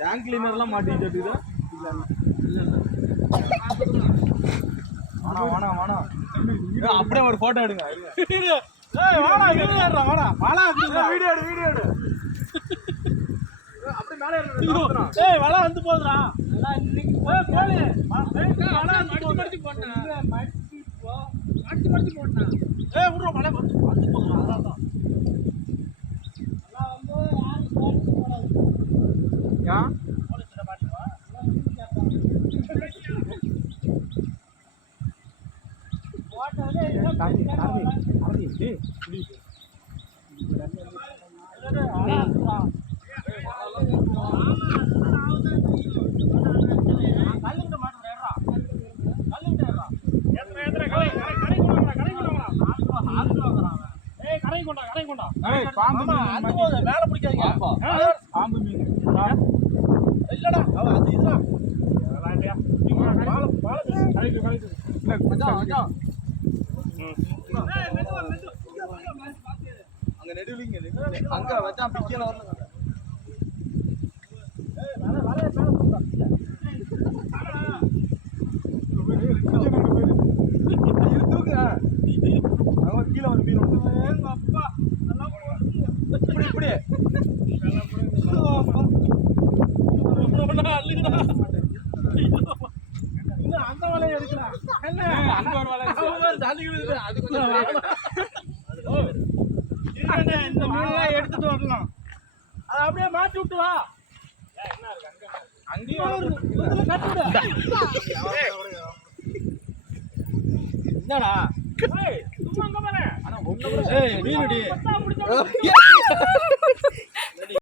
Tank கிளீனர்லாம் மாட்டிட்டு இருக்குதா? வாணா அப்படியே ஒரு போட்டோ எடுங்க. வீடியோ எடு. அப்படியே மேலே வலை வந்து போகுதுடா. மடிச்சு போட்டேன். விடுறோம் மழை வந்து போகுதுடா. அதான் ஏன் மேல பிடிக்காதீங்க. பாம்பு மீன் இல்லடா, அது இதுதான். அங்க நெடுவீங்க அங்க வச்சா பிக்கல வரல. கீழே ஒரு மீன் அப்பா இப்படி அந்த வலையை எடுக்கலாம். இந்த மீன்லாம் எடுத்துட்டு வரலாம். அதை அப்படியே மாட்டி விட்டு வா. என்னடா மீன்